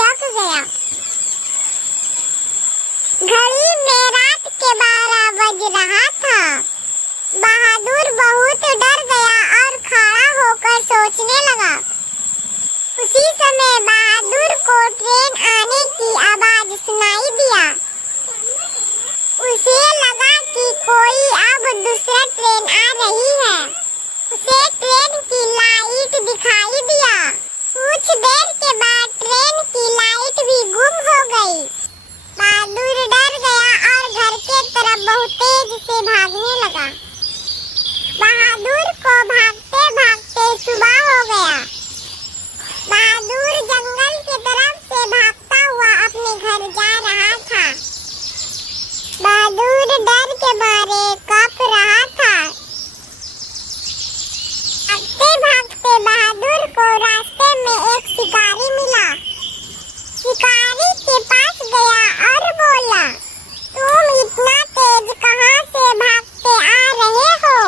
चौंक गया। घड़ी में रात के 12 बज रहा था। बहादुर बहुत डर गया और खड़ा होकर सोचने लगा। उसी समय बहादुर को ट्रेन आने की आवाज सुनाई दिया। उसे लगा कि कोई अब दूसरा ट्रेन आ रही है। उसे ट्रेन की लाइट दिखाई दिया। कुछ देर के बाद ट्रेन की लाइट भी गुम हो गई। बहादुर डर गया और घर के तरफ बहुत तेज से भागने लगा। बहादुर को भागते भागते सुबह हो गया। बहादुर जंगल की तरफ से भागता हुआ अपने घर जा रहा था। बहादुर डर के मारे कांप रहा था। भागते भागते बहादुर को रास्ते में एक शिकारी मिला। शिकारी के पास गया और बोला, तुम इतना तेज कहाँ से भागते आ रहे हो?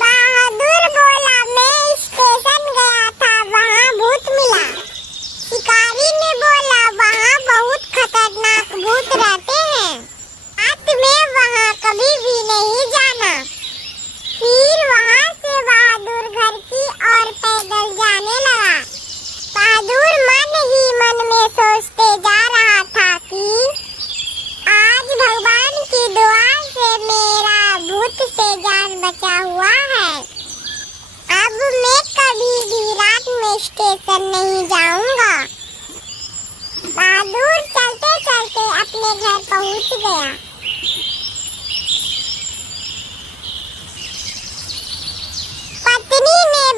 बहादुर बोला, मैं स्टेशन गया था, वहाँ भूत मिला। शिकारी ने बोला, वहाँ बहुत खतरनाक भूत रहते हैं, रात में वहाँ कभी भी नहीं जाना। फिर वहाँ से बहादुर घर की ओर पैदल जाने लगा। बहादुर मन ही मन में सोचते जा रहा था कि आज भगवान की दुआ से मेरा भूत से जान बचा हुआ है। अब मैं कभी भी रात में स्टेशन नहीं जाऊंगा। बहादुर चलते चलते अपने घर पहुंच गया। पत्नी ने